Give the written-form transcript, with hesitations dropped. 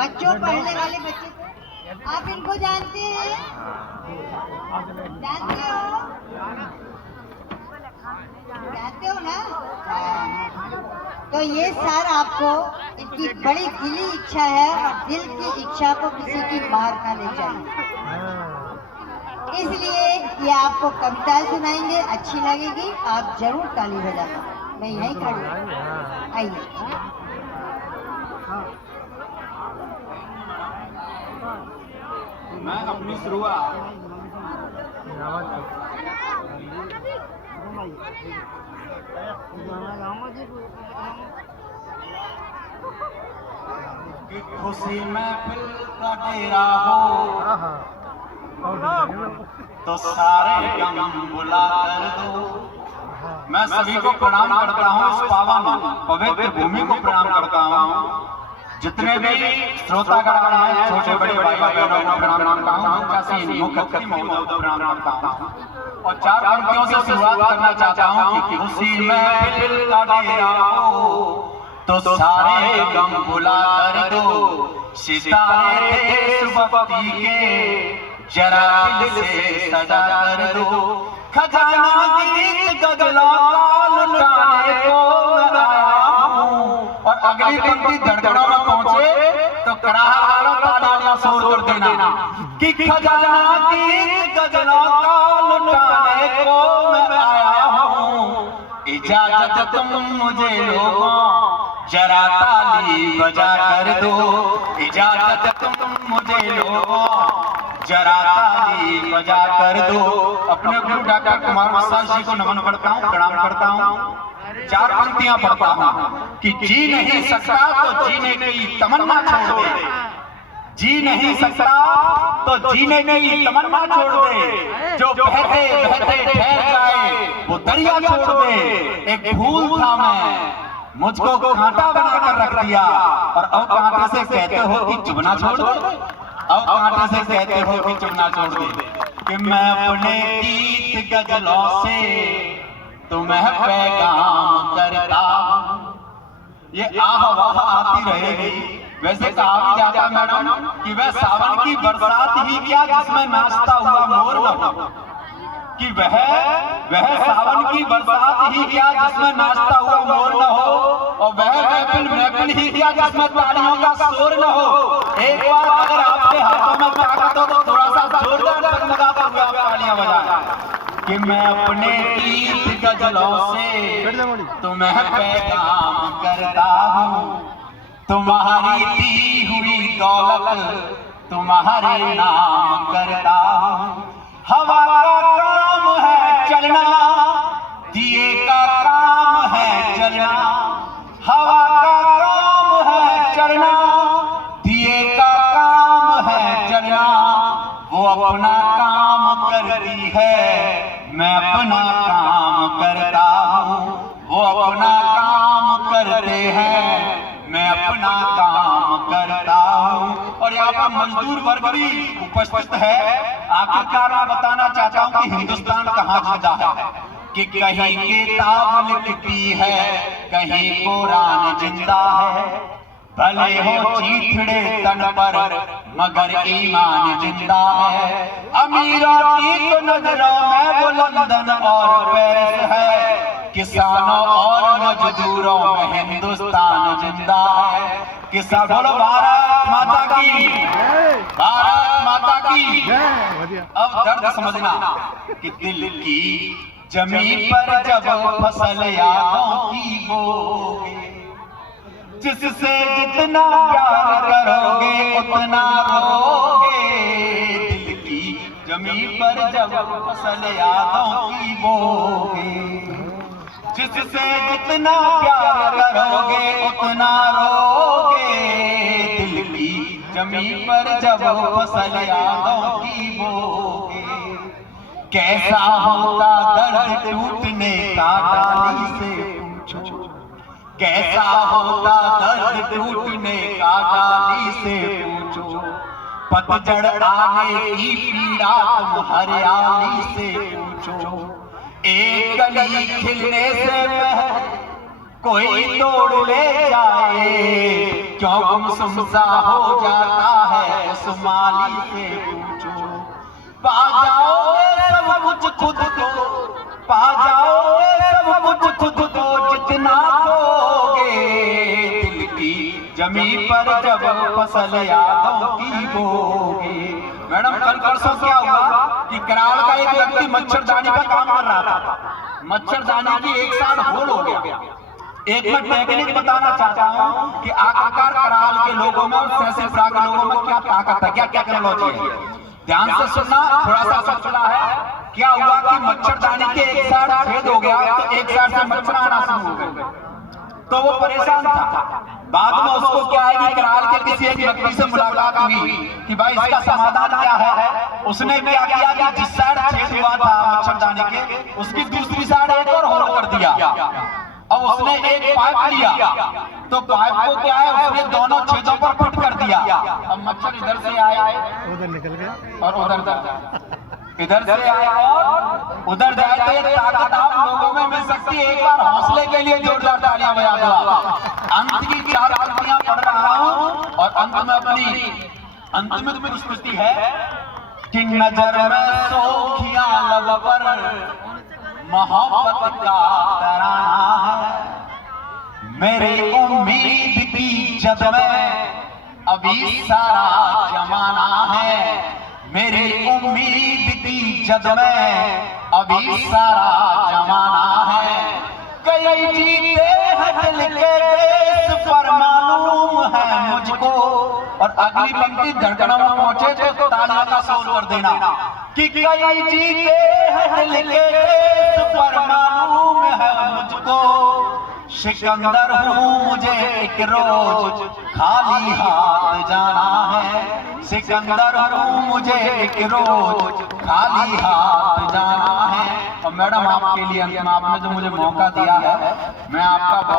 बच्चों, पढ़ने वाले बच्चे, आप इनको जानते हैं? जानते हो? जानते हो ना? तो ये सर आपको, इनकी बड़ी दिली इच्छा है और दिल की इच्छा को किसी की मार ना ले जाए, इसलिए ये आपको कविता सुनाएंगे, अच्छी लगेगी, आप जरूर ताली बजाना। मैं यहीं खड़ी हूँ, आइए। मैं अपनी शुरुआत खुशी महफिल का डेरा हो तो सारे गम बुला कर दो। मैं सभी को प्रणाम करता हूँ, इस पावन पवित्र भूमि को प्रणाम करता हूँ। जितने भी श्रोतागण हैं, छोटे बड़े भाई बहनों को प्रणाम करता हूँ। कैसी मुख्य महोदय को प्रणाम करता हूँ और चार पंक्तियों से शुरुआत करना चाहता हूँ कि खुशी महफिल का डेरा हो तो सारे गम भुला कर दो। सितारे थे सुबह के जरा दिल से सजा कर दो। खजाना गीत गजलों का लुटाने को आया हूँ। और अगली पंक्ति धड़कनों में पहुंचे तो कराहा वालों तालियां शोर कर देना कि खजाना गीत गजलों का लुटाने को मैं आया हूँ। इजाजत तुम मुझे लोगों जरा ताली बजा कर दो। इजाजत तुम मुझे लोगों जरा ताली बजा कर दो। अपने गुरु डॉक्टर कुमार मिश्रा जी को नमन करता हूँ, प्रणाम करता हूँ। चार पंक्तियां पढ़ता हूँ कि जी नहीं सकता तो जीने की तमन्ना छोड़ दे। जी नहीं सकता तो जीने की तमन्ना छोड़ दे। जो बहते बहते ठहर जाए वो दरिया छोड़ दे। एक फूल था मैं, मुझको कांटा बनाकर रख दिया और अब कांटे से कहते हो कि चुभना छोड़ दे। अब कांटे से कहते हो कि चुभना छोड़ दे। कि मैं अपने गीत गजलों से तुम्हें पैगाम करता। ये आह वाह आती रहेगी। वैसे कहा भी जाता है मैडम कि वह सावन की बरसात ही क्या जिसमें नाचता हुआ मोर न हो। कि वह सावन की बरसात ही क्या जिसमें नाचता हुआ मोर न हो। और वह महफिल ही क्या जिसमें तालियों का शोर न हो। एक बार अगर आपके हाथों में ताकत हो तो थोड़ा सा जोरदार डगमगाते हुए आप तालियां बजाएं। कि मैं अपने गीत गजलों से तुम्हें पैगाम करता हूँ। तुम्हारी दी हुई दौलत तुम्हारे नाम करता हूँ। हवा का काम है चलना, दिए का काम है जलना। हवा का काम है चलना, दिए का काम है जलना। वो अपना काम करती है, मैं अपना काम करता हूँ। वो अपना काम करते हैं, मैं अपना काम करता हूँ। और यहाँ पर मजदूर वर्ग भी उपस्थित है। आखिरकार मैं बताना चाहता हूँ कि हिंदुस्तान कहाँ जिंदा है। कि कहीं किताब लिखती है, कहीं कुरान जिंदा है। भले हो चीथड़े तन पर मगर ईमान जिंदा है। अमीरों की तो नजरों में वो लंदन और पेरिस है। किसानों और मजदूरों में हिंदुस्तान जिंदा है। किसान बोलो भारत माता की, भारत माता की। अब दर्द समझना कि दिल की जमीन पर जब फसल यादों की बोगे। जिससे जितना प्यार करोगे उतना रोगे। दिल की जमीन पर जब फसल यादों की बोगे। जिससे जितना प्यार करोगे उतना रोगे। दिल की जमीन पर जब फसल यादों की बोगे। कैसा होता दर्द टूटने का डाली से पूछो। कैसा होता दर्द टूटने का डाली से पूछो। पतझड़ आने की पीड़ा तुम हरियाली से पूछो। एक कली खिलने से पहले कोई तोड़ ले जाए, क्यों गुमसुम सा हो जाता है, सुमाली से पूछो। पा जाओगे सब कुछ खुद को, पा जाओगे सब कुछ खुद को, जितना खोगे दिल की जमी पर जब फसल यादों की बोगे। मैडम कल परसों क्या हुआ कि कराड़ का एक व्यक्ति मच्छरदानी का काम कर रहा था, मच्छरदानी की एक साइड होल हो गया। एक मैं टेक्निक बताना चाहता हूं कि आखिरकार कराल के लोगों में और सहसपुरा के लोगों में क्या ताकत है, क्या टेक्नोलॉजी है। ध्यान से सुनना, थोड़ा सा सोचना है। क्या हुआ कि मच्छरदानी के एक साइड छेद हो गया, तो एक साइड से मच्छर आना शुरू हो गए, तो वो परेशान था। बाद में उसको क्या है कि कराल के किसी एक व्यक्ति से मुलाकात हुई कि भाई इसका समाधान क्या है। उसने क्या किया कि जिस साइड छेद हुआ था मच्छरदानी के, उसकी दूसरी साइड एक और होल कर दिया। अब उसने एक पाइप लिया, तो पाइप को क्या है उसने दोनों छेदों पर फिट कर दिया। अब मच्छर इधर से आए, उधर निकल गया और उधर इधर से आए और उधर जाए, तो ये ताकत आप लोगों में मिल सकती है। एक बार हौसले के लिए जोरदार तालियां बजा दो। अंत की 4 पंक्तियां पढ़ रहा हूं और अंत में अपनी अंतिम प्रस्तुति है कि नजर में सोखियां लब पर मोहब्बत का तराना है, मेरी उम्मीद की जद में अभी सारा जमाना है, मेरी उम्मीद की जद में अभी सारा जमाना है। कई जीते हैं दिल के देश पर मालूम है मुझको। और अगली पंक्ति धड़कनों में पहुंचे तो तालियों का शोर कर देना कि कई जीते हैं दिल के देश पर मालूम है मुझको। सिकंदर हूँ मुझे एक रोज खाली हाथ जाना है, सिकंदर हूँ मुझे एक रोज खाली हाथ जाना है। और मैडम आपके लिए अंत में आपने जो मुझे मौका दिया है, मैं आपका बहुत